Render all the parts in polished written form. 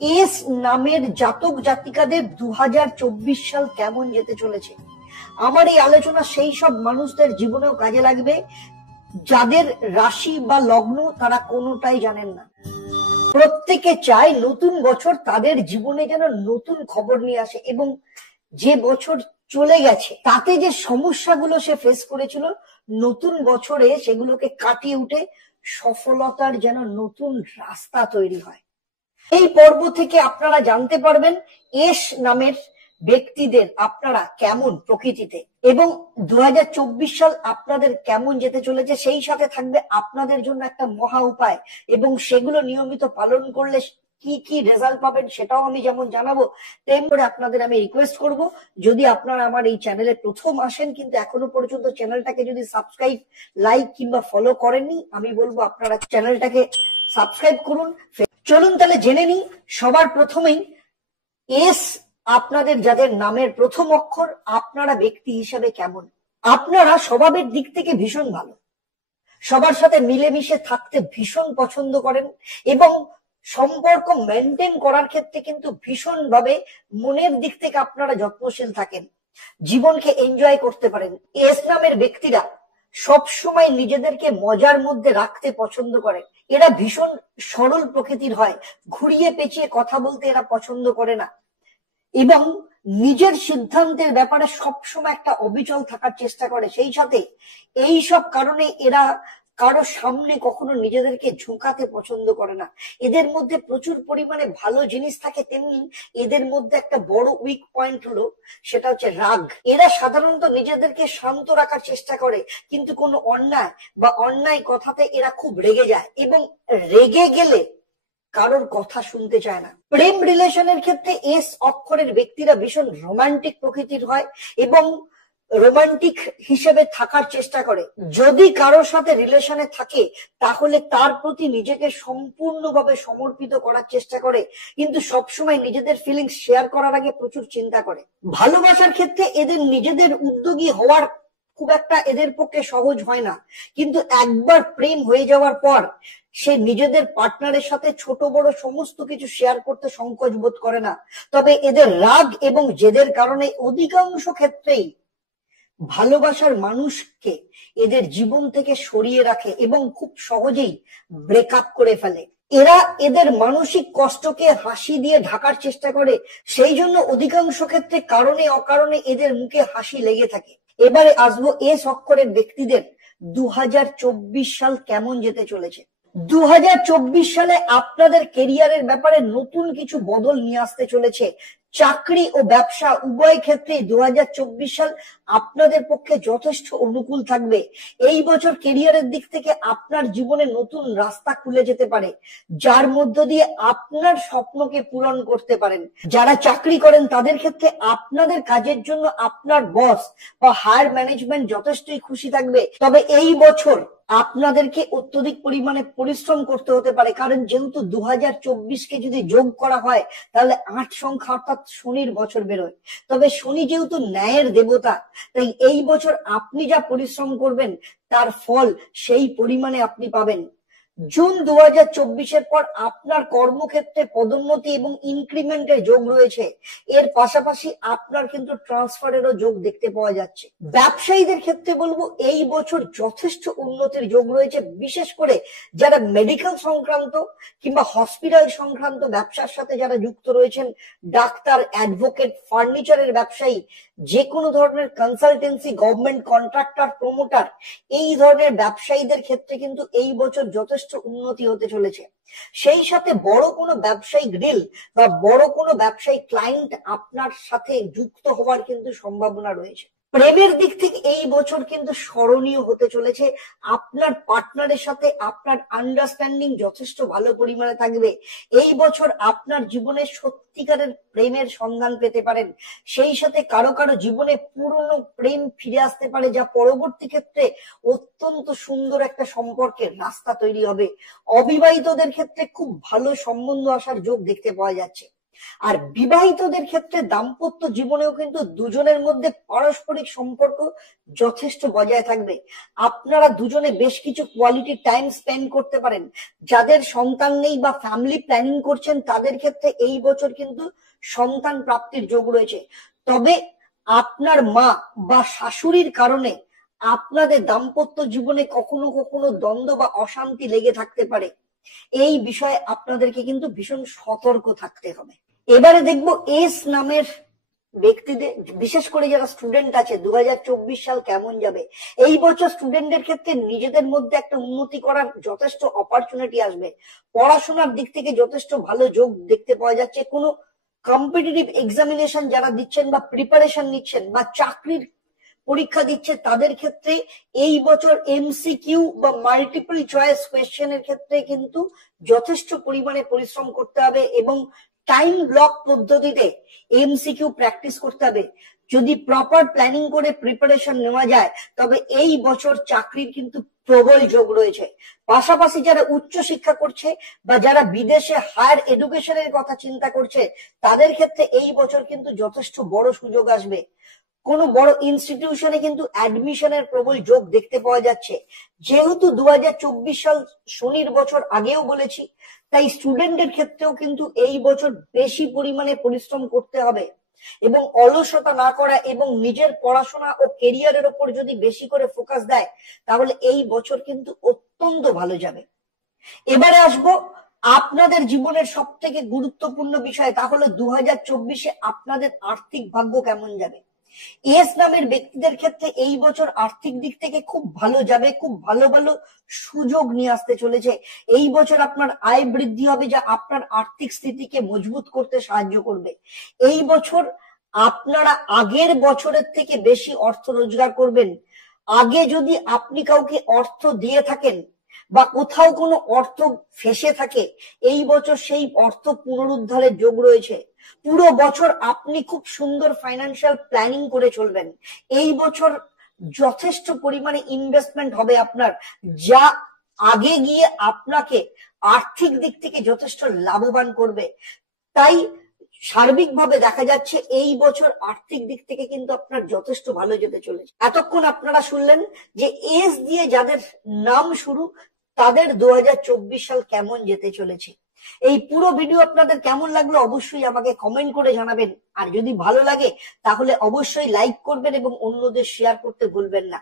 S নামের জাতক জাতিকাদের 2024 সাল কেমন যেতে চলেছে। আমার এই আলোচনা সেই সব মানুষদের জীবনেও কাজে লাগবে যাদের রাশি বা লগ্ন তারা কোনোটাই জানেন না। প্রত্যেকে চায় নতুন বছর তাদের জীবনে যেন নতুন খবর নিয়ে আসে এবং যে বছর চলে গেছে তাতে যে সমস্যাগুলো সে ফেস করেছিল নতুন বছরে সেগুলোকে কাটিয়ে উঠে সফলতার যেন নতুন রাস্তা তৈরি হয়। এই পর্ব থেকে আপনারা জানতে পারবেন এস নামের ব্যক্তিদের আপনারা কেমন প্রকৃতিতে এবং 2024 সাল আপনাদের কেমন যেতে চলেছে। সেই সাথে থাকবে আপনাদের জন্য একটা মহা উপায় এবং সেগুলো নিয়মিত পালন করলে কি কি রেজাল্ট পাবেন সেটাও আমি যেমন জানাবো, তেমন করে আপনাদের আমি রিকোয়েস্ট করব, যদি আপনারা আমার এই চ্যানেলে প্রথম আসেন কিন্তু এখনো পর্যন্ত চ্যানেলটাকে যদি সাবস্ক্রাইব, লাইক কিংবা ফলো করেননি, আমি বলবো আপনারা চ্যানেলটাকে সাবস্ক্রাইব করুন। চলুন তাহলে জেনে নিই সবার প্রথমেই এস আপনাদের যাদের নামের প্রথম অক্ষর আপনারা ব্যক্তি হিসাবে কেমন। আপনারা স্বভাবের দিক থেকে ভীষণ ভালো, সবার সাথে মিলেমিশে থাকতে ভীষণ পছন্দ করেন এবং সম্পর্ক মেনটেন করার ক্ষেত্রে কিন্তু ভীষণ ভাবে মনের দিক থেকে আপনারা যত্নশীল থাকেন, জীবনকে এনজয় করতে পারেন। এস নামের ব্যক্তিরা সব সময় নিজেদেরকে মজার মধ্যে রাখতে পছন্দ করে। এরা ভীষণ সরল প্রকৃতির হয়, ঘুরিয়ে পেঁচিয়ে কথা বলতে এরা পছন্দ করে না এবং নিজের সিদ্ধান্তের ব্যাপারে সবসময় একটা অবিচল থাকার চেষ্টা করে। সেই সাথে এই সব কারণে এরা কারো সামনে কখনো নিজেদেরকে ঝুঁকাতে পছন্দ করে না। এদের মধ্যে প্রচুর পরিমাণে ভালো জিনিস থাকে, তেমনি এদের মধ্যে একটা বড় উইক পয়েন্ট হলো সেটা হচ্ছে রাগ। এরা সাধারণত নিজেদেরকে শান্ত রাখার চেষ্টা করে কিন্তু কোনো অন্যায় কথাতে এরা খুব রেগে যায় এবং রেগে গেলে কারোর কথা শুনতে চায় না। প্রেম রিলেশনের ক্ষেত্রে এস অক্ষরের ব্যক্তিরা ভীষণ রোমান্টিক প্রকৃতির হয় এবং রোমান্টিক হিসেবে থাকার চেষ্টা করে। যদি কারোর সাথে রিলেশনে থাকে তাহলে তার প্রতি নিজেকে সম্পূর্ণভাবে সমর্পিত করার চেষ্টা করে, কিন্তু সবসময় নিজেদের ফিলিংস শেয়ার করার আগে প্রচুর চিন্তা করে। ভালোবাসার ক্ষেত্রে এদের নিজেদের উদ্যোগী হওয়ার খুব একটা এদের পক্ষে সহজ হয় না, কিন্তু একবার প্রেম হয়ে যাওয়ার পর সে নিজেদের পার্টনারের সাথে ছোট বড় সমস্ত কিছু শেয়ার করতে সংকোচ বোধ করে না। তবে এদের রাগ এবং জেদের কারণে অধিকাংশ ক্ষেত্রেই ভালোবাসার মানুষকে এদের জীবন থেকে সরিয়ে রাখে এবং খুব সহজেই ব্রেকআপ করে ফেলে। এরা এদের মানসিক কষ্টকে হাসি দিয়ে ঢাকার চেষ্টা করে, সেই জন্য অধিকাংশ ক্ষেত্রে কারণে অকারণে এদের মুখে হাসি লেগে থাকে। এবারে আসবো এস অক্ষরের ব্যক্তিদের 2024 সাল কেমন যেতে চলেছে। 2024 সালে আপনাদের কেরিয়ারের ব্যাপারে নতুন কিছু বদল নিয়ে আসতে চলেছে। চাকরি ও ব্যবসা উভয় ক্ষেত্রে 2024 সাল আপনাদের পক্ষে যথেষ্ট অনুকূল থাকবে। এই বছর কেরিয়ারের দিক থেকে আপনার জীবনে নতুন রাস্তা খুলে যেতে পারে, যার মধ্য দিয়ে আপনার স্বপ্নকে পূরণ করতে পারেন। যারা চাকরি করেন তাদের ক্ষেত্রে আপনাদের কাজের জন্য আপনার বস বা হায়ার ম্যানেজমেন্ট যথেষ্টই খুশি থাকবে। তবে এই বছর আপনাদেরকে অত্যধিক পরিমাণে পরিশ্রম করতে হতে পারে, কারণ যেহেতু 2024 কে যদি যোগ করা হয় তাহলে 8 সংখ্যা অর্থাৎ শনির বছর বেরোয়। তবে শনি যেহেতু ন্যায়ের দেবতা, তাই এই বছর আপনি যা পরিশ্রম করবেন তার ফল সেই পরিমাণে আপনি পাবেন। জুন 2024-এর পর আপনার কর্মক্ষেত্রে পদোন্নতি এবং ইনক্রিমেন্টের যোগ রয়েছে। এর পাশাপাশি আপনার কিন্তু ট্রান্সফারেরও যোগ দেখতে পাওয়া যাচ্ছে। ব্যবসায়ীদের ক্ষেত্রে বলবো এই বছর যথেষ্ট উন্নতির যোগ রয়েছে, বিশেষ করে যারা মেডিকেল সংক্রান্ত কিংবা হসপিটাল সংক্রান্ত ব্যবসার সাথে যারা যুক্ত রয়েছেন, ডাক্তার, অ্যাডভোকেট, ফার্নিচারের ব্যবসায়ী, যে কোনো ধরনের কনসালটেন্সি, গভর্নমেন্ট কন্ট্রাক্টর, প্রমোটার, এই ধরনের ব্যবসায়ীদের ক্ষেত্রে কিন্তু এই বছর যথেষ্ট উন্নতি হতে চলেছে। সেই সাথে বড় কোনো ব্যবসায়িক ডিল বা বড় কোনো ব্যবসায়িক ক্লায়েন্ট আপনার সাথে যুক্ত হওয়ার কিন্তু সম্ভাবনা রয়েছে। প্রেমের দিক থেকে এই বছর কিন্তু স্মরণীয় হতে চলেছে। আপনার পার্টনারের সাথে আপনার আন্ডারস্ট্যান্ডিং যথেষ্ট ভালো পরিমাণে থাকবে। এই বছর আপনার জীবনে সত্যিকারের প্রেমের সন্ধান পেতে পারেন। সেই সাথে কারো কারো জীবনে পুরনো প্রেম ফিরে আসতে পারে, যা পরবর্তী ক্ষেত্রে অত্যন্ত সুন্দর একটা সম্পর্কের রাস্তা তৈরি হবে। অবিবাহিতদের ক্ষেত্রে খুব ভালো সম্বন্ধ আসার যোগ দেখতে পাওয়া যাচ্ছে। আর বিবাহিতদের ক্ষেত্রে দাম্পত্য জীবনেও কিন্তু দুজনের মধ্যে পারস্পরিক সম্পর্ক যথেষ্ট বজায় থাকবে। আপনারা দুজনে বেশ কিছু কোয়ালিটি টাইম স্পেন্ড করতে পারেন। যাদের সন্তান নেই বা ফ্যামিলি প্ল্যানিং করছেন তাদের ক্ষেত্রে এই বছর কিন্তু সন্তান প্রাপ্তির যোগ রয়েছে। তবে আপনার মা বা শাশুড়ির কারণে আপনাদের দাম্পত্য জীবনে কখনো কখনো দ্বন্দ্ব বা অশান্তি লেগে থাকতে পারে। এই বিষয়ে আপনাদেরকে কিন্তু ভীষণ সতর্ক থাকতে হবে। এবারে দেখবো এস নামের ব্যক্তিদের, বিশেষ করে যারা স্টুডেন্ট আছে, 2024 সাল কেমন যাবে। এই বছর স্টুডেন্টদের ক্ষেত্রে নিজেদের মধ্যে একটা উন্নতি করার যথেষ্ট অপরচুনিটি আসবে। পড়াশোনার দিক থেকে যথেষ্ট ভালো যোগ দেখতে পাওয়া যাচ্ছে। কোনো কম্পিটিটিভ এক্সামিনেশন যারা দিচ্ছেন বা প্রিপারেশন নিচ্ছেন বা চাকরির পরীক্ষা দিচ্ছে তাদের ক্ষেত্রে এই বছর এমসিকিউ বা মাল্টিপল চয়েস কোয়েশ্চেনের ক্ষেত্রে কিন্তু যথেষ্ট পরিমাণে পরিশ্রম করতে হবে এবং টাইম ব্লক পদ্ধতিতে এমসিকিউ প্র্যাকটিস করতে হবে। যদি প্রপার প্ল্যানিং করে প্রিপারেশন নেওয়া যায় তবে এই বছর চাকরির কিন্তু প্রবল যোগ রয়েছে। পাশাপাশি যারা উচ্চ শিক্ষা করছে বা যারা বিদেশে হায়ার এডুকেশনের কথা চিন্তা করছে তাদের ক্ষেত্রে এই বছর কিন্তু যথেষ্ট বড় সুযোগ আসবে। কোনো বড় ইনস্টিটিউশনে কিন্তু অ্যাডমিশনের প্রবল যোগ দেখতে পাওয়া যাচ্ছে। যেহেতু 2024 সাল শনির বছর আগেও বলেছি, তাই স্টুডেন্টদের ক্ষেত্রেও কিন্তু এই বছর বেশি পরিমাণে পরিশ্রম করতে হবে এবং অলসতা না করা এবং নিজের পড়াশোনা ও কেরিয়ারের ওপর যদি বেশি করে ফোকাস দেয় তাহলে এই বছর কিন্তু অত্যন্ত ভালো যাবে। এবারে আসবো আপনাদের জীবনের সব থেকে গুরুত্বপূর্ণ বিষয়, তাহলে 2024-এ আপনাদের আর্থিক ভাগ্য কেমন যাবে। এস নামের ব্যক্তিদের ক্ষেত্রে এই বছর আর্থিক দিক থেকে খুব ভালো যাবে, খুব ভালো ভালো সুযোগ নিয়ে আসতে চলেছে। এই বছর আপনার আয় বৃদ্ধি হবে যা আপনার আর্থিক স্থিতিকে মজবুত করতে সাহায্য করবে। এই বছর আপনারা আগের বছরের থেকে বেশি অর্থ রোজগার করবেন। আগে যদি আপনি কাউকে অর্থ দিয়ে থাকেন বা কোথাও কোনো অর্থ ফেসে থাকে এই বছর সেই অর্থ পুনরুদ্ধারের যোগ রয়েছে। পুরো বছর আপনি খুব সুন্দর ফাইন্যান্সিয়াল প্ল্যানিং করে চলবেন। এই বছর যথেষ্ট পরিমাণে ইনভেস্টমেন্ট হবে আপনার, যা আগে গিয়ে আপনাকে আর্থিক দিক থেকে যথেষ্ট লাভবান করবে। তাই সার্বিকভাবে দেখা যাচ্ছে এই বছর আর্থিক দিক থেকে কিন্তু আপনার যথেষ্ট ভালো যেতে চলেছে। এতক্ষণ আপনারা শুনলেন যে এস দিয়ে যাদের নাম শুরু তাদের 2024 সাল কেমন যেতে চলেছে। এই পুরো ভিডিও আপনাদের কেমন লাগলো অবশ্যই আমাকে কমেন্ট করে জানাবেন। আর যদি ভালো লাগে তাহলে অবশ্যই লাইক করবেন এবং অন্যদের শেয়ার করতে ভুলবেন না।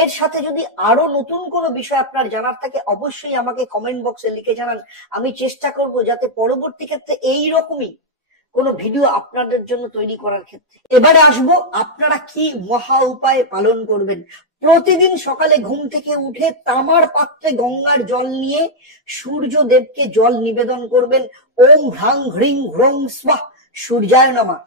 এর সাথে যদি আরো নতুন কোনো বিষয় আপনার জানার থাকে অবশ্যই আমাকে কমেন্ট বক্সে লিখে জানান। আমি চেষ্টা করব যাতে পরবর্তী ক্ষেত্রে এইরকমই কোনো ভিডিও আপনাদের জন্য তৈরি করার ক্ষেত্রে। এবারে আসবো আপনারা কি মহা উপায় পালন করবেন। প্রতিদিন সকালে ঘুম থেকে উঠে তামার পাত্রে গঙ্গার জল নিয়ে সূর্য দেবকে জল নিবেদন করবেন। ওম হ্রাং হ্রিং হ্রং স্বাহ সূর্যায় নমঃ।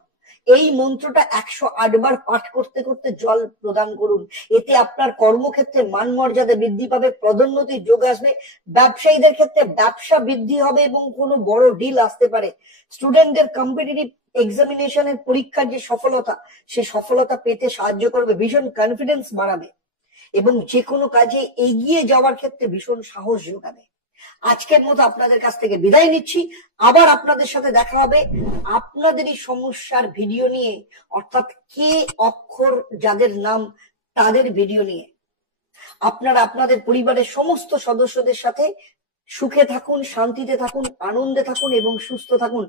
এই মন্ত্রটা 108 বার পাঠ করতে করতে জল প্রদান করুন। এতে আপনার কর্মক্ষেত্রে মান মর্যাদা বৃদ্ধি পাবে, পদোন্নতির যোগ আসবে, ব্যবসায়ীদের ক্ষেত্রে ব্যবসা বৃদ্ধি হবে এবং কোনো বড় ডিল আসতে পারে। স্টুডেন্টদের কম্পিটিটিভ এক্সামিনেশনের পরীক্ষার যে সফলতা সে সফলতা পেতে সাহায্য করবে, ভীষণ কনফিডেন্স বাড়াবে এবং যে কোনো কাজে এগিয়ে যাওয়ার ক্ষেত্রে ভীষণ সাহস যোগাবে। আজকের মতো আপনাদের কাছ থেকে বিদায় নিচ্ছি। আবার আপনাদের সাথে দেখা হবে আপনাদেরই সমস্যার ভিডিও নিয়ে, অর্থাৎ কে অক্ষর যাদের নাম তাদের ভিডিও নিয়ে। আপনারা আপনাদের পরিবারের সমস্ত সদস্যদের সাথে সুখে থাকুন, শান্তিতে থাকুন, আনন্দে থাকুন এবং সুস্থ থাকুন।